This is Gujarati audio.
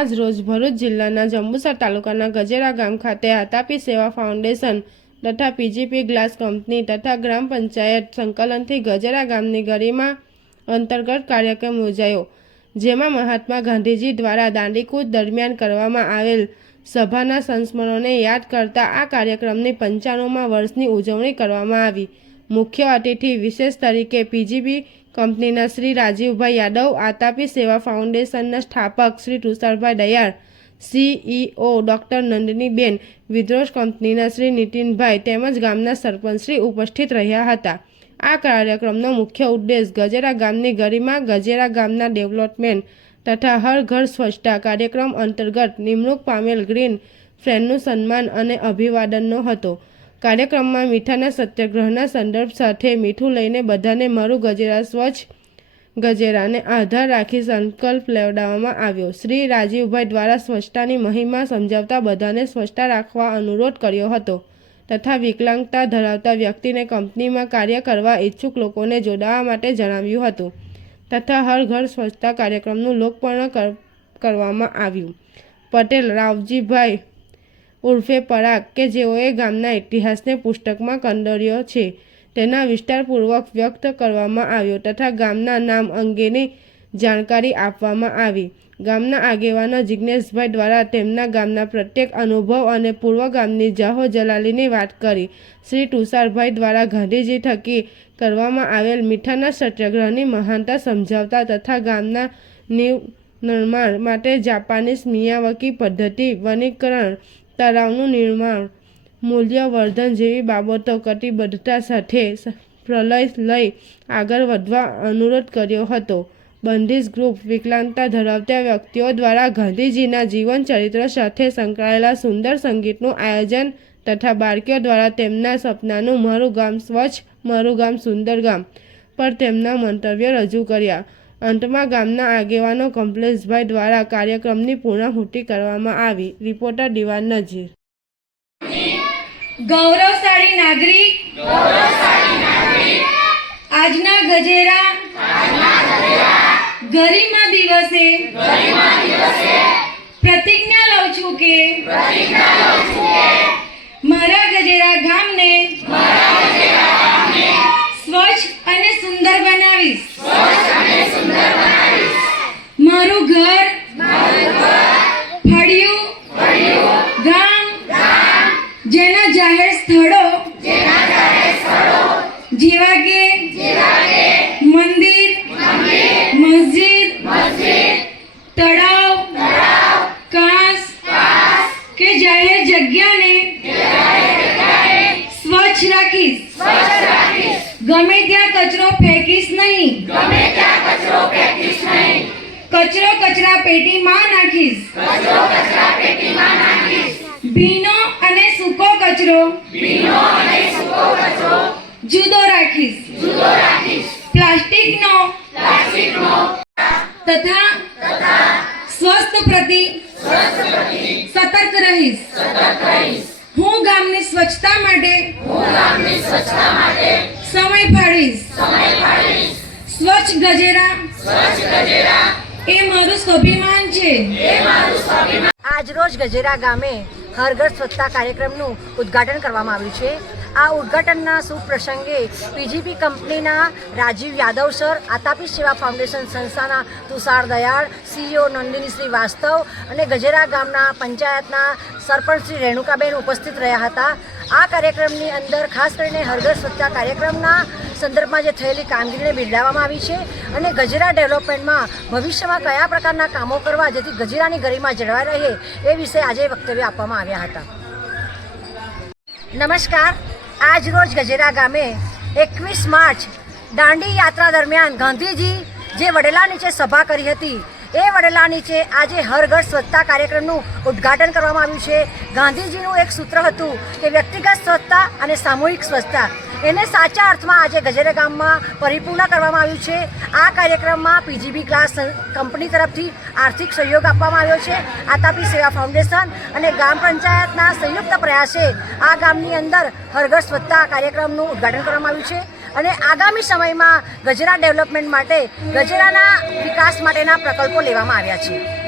આજ રોજ ભરૂચ જિલ્લાના જંબુસર તાલુકાના ગજેરા ગામ ખાતે આતાપી સેવા ફાઉન્ડેશન તથા પીજીપી ગ્લાસ કંપની તથા ગ્રામ પંચાયત સંકલનથી ગજેરા ગામની ગરિમા અંતર્ગત કાર્યક્રમ યોજાયો, જેમાં મહાત્મા ગાંધીજી દ્વારા દાંડીકૂચ દરમિયાન કરવામાં આવેલ સભાના સંસ્મરણોને યાદ કરતા આ કાર્યક્રમની 95મા વર્ષની ઉજવણી કરવામાં આવી। મુખ્ય અતિથિ વિશેષ તરીકે પીજીપી કંપનીના શ્રી રાજીવભાઈ યાદવ, આતાપી સેવા ફાઉન્ડેશનના સ્થાપક શ્રી તુષારભાઈ દયાળ, CEO ડૉક્ટર નંદનીબેન, વિદ્રોશ કંપનીના શ્રી નીતિનભાઈ તેમજ ગામના સરપંચશ્રી ઉપસ્થિત રહ્યા હતા। આ કાર્યક્રમનો મુખ્ય ઉદ્દેશ ગજેરા ગામની ગરિમા, ગજેરા ગામના ડેવલપમેન્ટ તથા હર ઘર સ્વચ્છતા કાર્યક્રમ અંતર્ગત નિમણૂક પામેલ ગ્રીન ફ્રેન્ડનું સન્માન અને અભિવાદનનો હતો। કાર્યક્રમમાં મીઠાના સત્યાગ્રહના સંદર્ભ સાથે મીઠું લઈને બધાને મારું ગજેરા સ્વચ્છ ગજેરાને આધાર રાખી સંકલ્પ લેવડાવવામાં આવ્યો। શ્રી રાજીવભાઈ દ્વારા સ્વચ્છતાની મહિમા સમજાવતા બધાને સ્વચ્છતા રાખવા અનુરોધ કર્યો હતો તથા વિકલાંગતા ધરાવતા વ્યક્તિને કંપનીમાં કાર્ય કરવા ઈચ્છુક લોકોને જોડાવા માટે જણાવ્યું હતું તથા હર ઘર સ્વચ્છતા કાર્યક્રમનું લોકાર્પણ કરવામાં આવ્યું। પટેલ રાવજીભાઈ ઉર્ફે પરાગ કે જેઓએ ગામના ઇતિહાસને પુસ્તકમાં કંડર્યો છે તેના વિસ્તારપૂર્વક વ્યક્ત કરવામાં આવ્યો તથા ગામના નામ અંગેની જાણકારી આપવામાં આવી। ગામના આગેવાનો જિજ્ઞેશભાઈ દ્વારા તેમના ગામના પ્રત્યેક અનુભવ અને પૂર્વ ગામની જાહો જલાલીની વાત કરી। શ્રી તુષારભાઈ દ્વારા ગાંધીજી થકી કરવામાં આવેલ મીઠાના સત્યાગ્રહની મહાનતા સમજાવતા તથા ગામના નિર્માણ માટે જાપાનીઝ મિયાવાકી પદ્ધતિ, વનીકરણ, તળાવનું નિર્માણ, મૂલ્યવર્ધન જેવી બાબતો કટિબદ્ધતા સાથે પ્રલય લઈ આગળ વધવા અનુરોધ કર્યો હતો। બંધીશ ગ્રુપ વિકલાંગતા ધરાવતા વ્યક્તિઓ દ્વારા ગાંધીજીના જીવન ચરિત્ર સાથે સંકળાયેલા સુંદર સંગીતનું આયોજન તથા બાળકીઓ દ્વારા તેમના સપનાનું મારું ગામ સ્વચ્છ, મારું ગામ સુંદર ગામ પર તેમના મંતવ્ય રજૂ કર્યા। અંતમાં ગામના આગેવાનો કમલેશભાઈ દ્વારા કાર્યક્રમની પૂર્ણાહુતિ કરવામાં આવી। રિપોર્ટર દિવાન નજીર। ગૌરવશાળી નાગરિક આજના ગજેરા ગરિમા દિવસે પ્રતિજ્ઞા લઉં છું કે મારા ગજેરા ગામને સ્વચ્છ અને સુંદર બનાવીશ। મારું ઘર, ફળિયું, ગામ જેના જાહેર સ્થળો જેવા કે મંદિર, મસ્જિદ, તળાવ, કાંસ કે જાહેર જગ્યાને સ્વચ્છ રાખીશ। ગમે ત્યાં કચરો ફેંકીશ નહીં। કચરો કચરા પેટીમાં નાખીશ। ભીનો અને સૂકો કચરો જુદો રાખીશ। પ્લાસ્ટિકનો તથા સ્વસ્થ પ્રતિ સતર્ક રહીશ। હું ગામની સ્વચ્છતા માટે સમય ફાળવીશ। સ્વચ્છ ગજેરા એ મારું સ્વાભિમાન છે। આજ રોજ ગજેરા ગામે હર ઘર સ્વચ્છતા કાર્યક્રમનું ઉદ્ઘાટન કરવામાં આવ્યું છે। આ ઉદ્ઘાટનના શુભ પ્રસંગે પીજીપી કંપનીના રાજીવ યાદવ સર, આતાપી સેવા ફાઉન્ડેશન સંસ્થાના તુષાર દયાળ, CEO નંદિની શ્રી વાસ્તવ અને ગજેરા ગામના પંચાયતના સરપંચ શ્રી રેણુકાબેન ઉપસ્થિત રહ્યા હતા। આ કાર્યક્રમની અંદર ખાસ કરીને હર ઘર સ્વચ્છતા કાર્યક્રમના સંદર્ભમાં જે થયેલી કામગીરીને બિરદાવવામાં આવી છે અને ગજેરા ડેવલપમેન્ટમાં ભવિષ્યમાં કયા પ્રકારના કામો કરવા જેથી ગજેરાની ગરિમા જળવાઈ રહે એ વિશે આજે વક્તવ્ય આપવામાં આવ્યા હતા। નમસ્કાર। આજ રોજ ગજેરા ગામે 21 માર્ચ દાંડી યાત્રા દરમિયાન ગાંધીજી જે વડેલા નીચે સભા કરી હતી એ વડેલા નીચે આજે હર ઘર સ્વચ્છતા કાર્યક્રમનું ઉદ્ઘાટન કરવામાં આવ્યું છે। ગાંધીજીનું એક સૂત્ર હતું કે વ્યક્તિગત સ્વચ્છતા અને સામૂહિક સ્વચ્છતા, એને સાચા અર્થમાં આજે ગજેરા ગામમાં પરિપૂર્ણ કરવામાં આવ્યું છે। આ કાર્યક્રમમાં પીજીબી ગ્લાસ કંપની તરફથી આર્થિક સહયોગ આપવામાં આવ્યો છે। આતાપી સેવા ફાઉન્ડેશન અને ગ્રામ પંચાયતના સંયુક્ત પ્રયાસે આ ગામની અંદર હર ઘર સ્વચ્છતા કાર્યક્રમનું ઉદ્ઘાટન કરવામાં આવ્યું છે અને આગામી સમયમાં ગજેરા ડેવલપમેન્ટ માટે ગજેરાના વિકાસ માટેના પ્રકલ્પો લેવામાં આવ્યા છે।